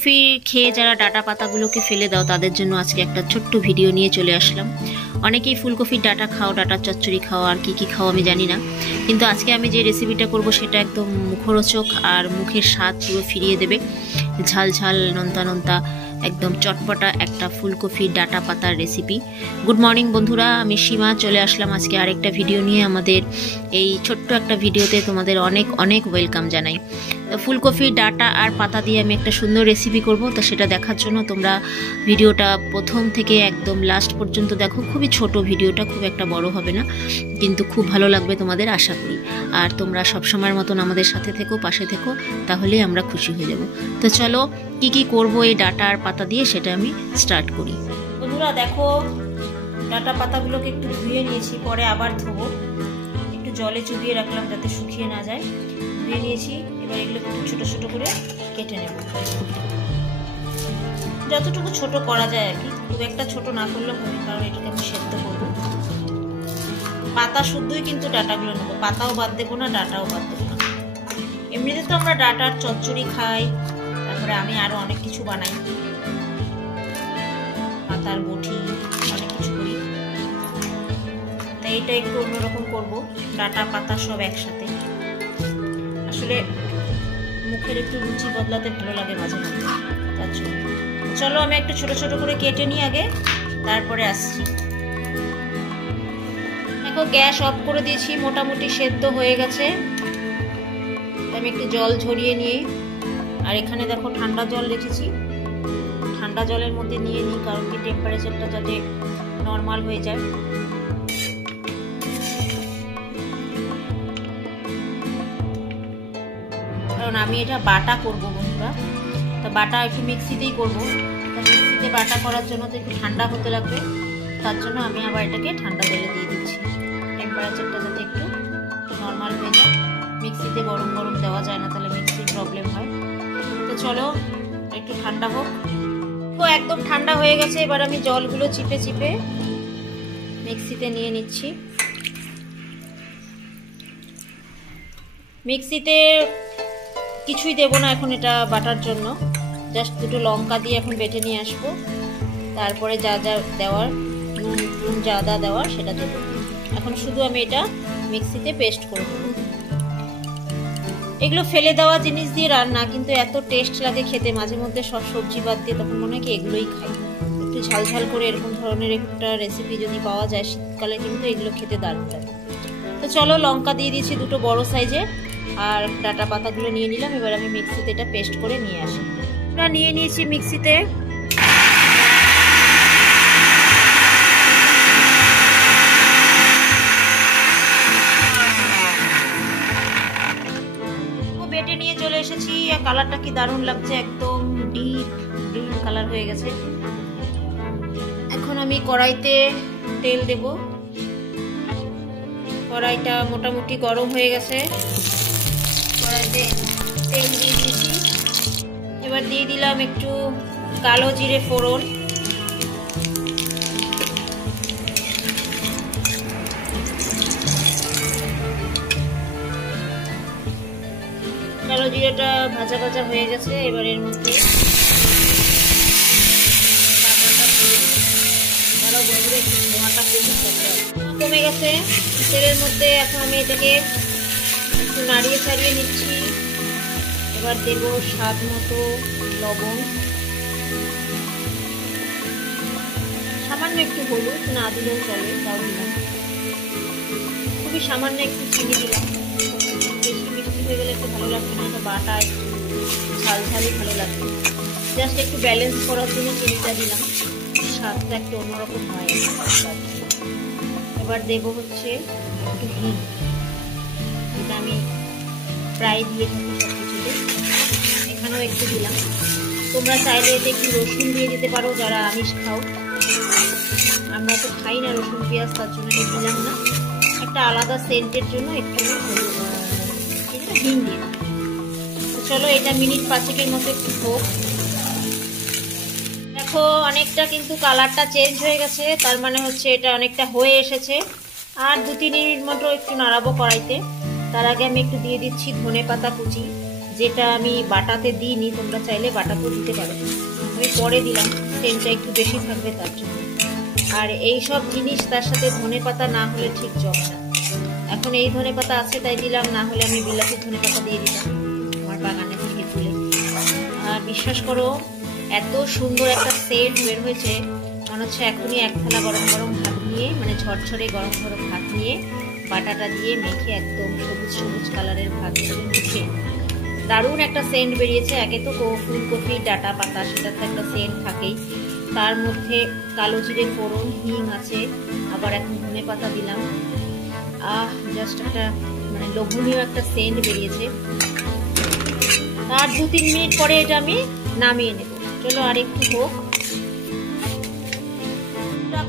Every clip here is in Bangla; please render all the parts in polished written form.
কফি খেয়ে যারা ডাটা পাতাগুলোকে ফেলে দাও তাদের জন্য আজকে একটা ছোট্ট ভিডিও নিয়ে চলে আসলাম। অনেকেই ফুলকপির ডাটা খাও, ডাটার চচ্চড়ি খাও, আর কি খাও আমি জানি না, কিন্তু আজকে আমি যে রেসিপিটা করব সেটা একদম মুখরোচক আর মুখের স্বাদ পুরো ফিরিয়ে দেবে। ঝাল ঝাল নোনতা নোনতা একদম চটপটা একটা ফুলকপির ডাটা পাতার রেসিপি। গুড মর্নিং বন্ধুরা, আমি সীমা চলে আসলাম আজকে আরেকটা ভিডিও নিয়ে। আমাদের এই ছোট্ট একটা ভিডিওতে তোমাদের অনেক অনেক ওয়েলকাম জানাই। ফুলকপি ডাটা আর পাতা দিয়ে আমি একটা সুন্দর রেসিপি করব, তো সেটা দেখার জন্য তোমরা ভিডিওটা প্রথম থেকে একদম লাস্ট পর্যন্ত দেখো। খুবই ছোট ভিডিওটা, খুব একটা বড় হবে না, কিন্তু খুব ভালো লাগবে তোমাদের আশা করি। আর তোমরা সবসময়ের মতন আমাদের সাথে থেকো, পাশে থেকো, তাহলেই আমরা খুশি হয়ে যাব। তো চলো কি করব এই ডাটা আর পাতা দিয়ে সেটা আমি স্টার্ট করি। বন্ধুরা দেখো, ডাটা পাতাগুলোকে একটু ধুয়ে নিয়েছি, পরে আবার ধোবো। একটু জলে চুবিয়ে রাখলাম যাতে শুকিয়ে না যায়। ধুয়ে নিয়েছি, এবার এগুলো একটু ছোট ছোট করে কেটে নেব, যতটুকু ছোট করা যায় আর কি। খুব একটা ছোট না করলে হবে, কারণ এটাকে আমি সেদ্ধ করবো। পাতা শুদ্ধই কিন্তু ডাটাগুলো নেবো, পাতাও বাদ দেবো না, ডাটাও বাদ দেবো না। এমনিতে তো আমরা ডাটার চচ্চড়ি খাই, তারপরে আমি আরো অনেক কিছু বানাই, পাতার বটি অনেক কিছু করি। তাই এটা একটু অন্যরকম করবো, ডাটা পাতা সব একসাথে। আসলে মুখের একটু রুচি বদলাতে ভালো লাগে মাঝে মাঝে, তার জন্য। চলো আমি একটু ছোট ছোট করে কেটে নিই আগে, তারপরে আসছি। দেখো গ্যাস অফ করে দিয়েছি, মোটামুটি সেদ্ধ হয়ে গেছে। আমি একটু জল ঝরিয়ে নিই, আর এখানে দেখো ঠান্ডা জল রেখেছি। ঠান্ডা জলের মধ্যে নিয়ে নিই, কারণ কি টেম্পারেচারটা যাতে নর্মাল হয়ে যায়। কারণ আমি এটা বাটা করবো বন্ধুরা, তা বাটা একটু মিক্সিতেই করবো। তা মিক্সিতে বাটা করার জন্য তো একটু ঠান্ডা হতে লাগবে, তার জন্য আমি আবার এটাকে ঠান্ডা জলে দিয়ে দিচ্ছি, টেম্পারেচারটা যাতে একটু নর্মাল হয়ে যায়। মিক্সিতে গরম গরম দেওয়া যায় না, তাহলে মিক্সির প্রবলেম হয়। তো চলো একটু ঠান্ডা হোক। তো একদম ঠান্ডা হয়ে গেছে, এবার আমি জলগুলো চিপে চিপে মিক্সিতে নিয়ে নিচ্ছি। মিক্সিতে কিছুই দেবো না এখন এটা বাটার জন্য, জাস্ট দুটো লঙ্কা দিয়ে এখন বেটে নিয়ে আসবো। তারপরে যা যা দেওয়ার, নুন যা যা দেওয়ার সেটা দেবো। এখন শুধু আমি এটা মিক্সিতে পেস্ট করে দেবো। এগুলো ফেলে দেওয়া জিনিস দিয়ে রান্না, কিন্তু এত টেস্ট লাগে খেতে মাঝে মধ্যে সব সবজি বাদ দিয়ে, তখন মনে হয় কি এগুলোই খাই। একটু ঝাল ঝাল করে এরকম ধরনের একটা রেসিপি যদি পাওয়া যায় শীতকালে, কিন্তু এগুলো খেতে দারুণ লাগে। তো চলো লঙ্কা দিয়ে দিয়েছি দুটো বড় সাইজের, আর ডাটা পাতাগুলো নিয়ে নিলাম। এবার আমি মিক্সিতে এটা পেস্ট করে নিয়ে আসি। আমরা নিয়ে নিয়েছি মিক্সিতে। বেটে নিয়ে চলে এসেছি, আর কালারটা কি দারুণ লাগছে, একদম ডিপ গ্রিন কালার হয়ে গেছে। এখন আমি কড়াইতে তেল দেব। কড়াইটা মোটামুটি গরম হয়ে গেছে, কড়াইতে তেল দিয়ে দিয়েছি। এবার দিয়ে দিলাম একটু কালো জিরে ফোড়ন, কালো জিরেটা ভাজা ভাজা হয়ে গেছে। এবার এর মধ্যে কমে গেছে তেলের মধ্যে। এখন আমি এটাকে একটু নাড়িয়ে ছাড়িয়ে নিচ্ছি। এবার দেব স্বাদ মতো লবণ, সামান্য একটু হলুদ, না দিলেও চলে, তাও দিলাম। খুবই সামান্য একটু চিনি দিলাম, বেশি মিষ্টি হয়ে গেলে একটু ভালো লাগবে না, এটা বাটা একটু ঝাল ঝালই ভালো লাগবে। জাস্ট একটু ব্যালেন্স করার জন্য চিনিটা দিলাম, স্বাদটা একটু অন্যরকম হয়। এবার দেব হচ্ছে একটু হিং, এটা আমি প্রায় দিয়ে থাকি সব কিছুতে, এখানেও একটু দিলাম। তোমরা চাইলে এতে একটু রসুন দিয়ে দিতে পারো যারা আমিষ খাও। আমরা তো খাই না রসুন পেঁয়াজ, তার জন্য দিলাম না। একটা আলাদা সেন্টের জন্য একটু হিং দিয়ে দিলাম। চলো এটা মিনিট 5 মতো একটু হোক। দেখো অনেকটা কিন্তু কালারটা চেঞ্জ হয়ে গেছে, তার মানে হচ্ছে এটা অনেকটা হয়ে এসেছে। আর 2-3 মিনিট মতো একটু নাড়াবো কড়াইতে। তার আগে আমি একটু দিয়ে দিচ্ছি ধনে পাতা কুচি, যেটা আমি বাটাতে দিইনি, তোমরা চাইলে বাটাতেও দিতে পারো, আমি পরে দিলাম, সেন্টটা একটু বেশি থাকবে তার জন্য। আর এই সব জিনিস তার সাথে ধনেপাতা না হলে ঠিক জমে না। এখন এই ধনেপাতা আছে তাই দিলাম, না হলে আমি বিলাতি ধনেপাতা দিয়ে দিতাম আমার বাগানে থেকে তুলে। আর বিশ্বাস করো এত সুন্দর একটা সেন্ট বের হয়েছে, মনে হচ্ছে এখনই এক থালা গরম গরম ভাত নিয়ে, মানে ঝরঝরে গরম গরম ভাত নিয়ে বাটাটা দিয়ে মেখে একদম সবুজ সবুজ কালারের ভাত মেখে দারুণ একটা সেন্ট বেরিয়েছে। একে তো ফুলকপি ডাটা পাতা, সেটার তো একটা সেন্ট থাকেই, তার মধ্যে কালো জিরে ফোড়ন, হিং আছে, আবার এখন ধনে পাতা দিলাম। জাস্ট একটা মানে লোভনীয় একটা সেন্ট বেরিয়েছে। আর 2-3 মিনিট পরে এটা আমি নামিয়ে নেব। চলো আর একটু হোক।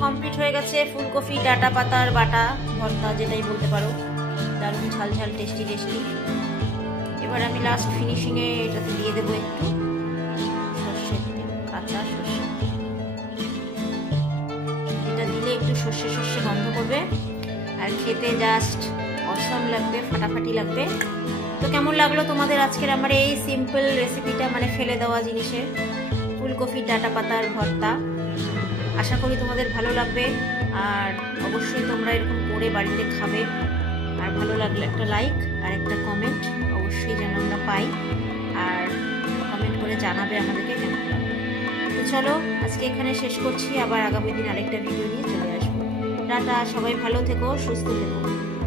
কমপ্লিট হয়ে গেছে ফুলকপি ডাটা পাতার বাটা ভর্তা, যেটাই বলতে পারো, দারুণ ঝাল ঝাল টেস্টি টেস্টি। এবার আমি লাস্ট ফিনিশিংয়ে এটাতে দিয়ে দেবো একটু সর্ষের তেল, কাঁচা সর্ষে। এটা দিলে একটু সর্ষে সর্ষে গন্ধ করবে আর খেতে জাস্ট অসাম লাগবে, ফাটাফাটি লাগবে। তো কেমন লাগলো তোমাদের আজকের আমার এই সিম্পল রেসিপিটা, মানে ফেলে দেওয়া জিনিসের ফুলকপির ডাটা পাতার ভর্তা? আশা করি তোমাদের ভালো লাগবে। আর অবশ্যই তোমরা এরকম করে বাড়িতে খাবে। আর ভালো লাগলে একটা লাইক আর একটা কমেন্ট অবশ্যই যেন আমরা পাই, আর কমেন্ট করে জানাবে আমাদেরকে কেমন লাগবে। তো চলো আজকে এখানে শেষ করছি, আবার আগামী দিন আরেকটা ভিডিও নিয়ে চলে আসবো। টাটা, সবাই ভালো থেকো, সুস্থ থেকো।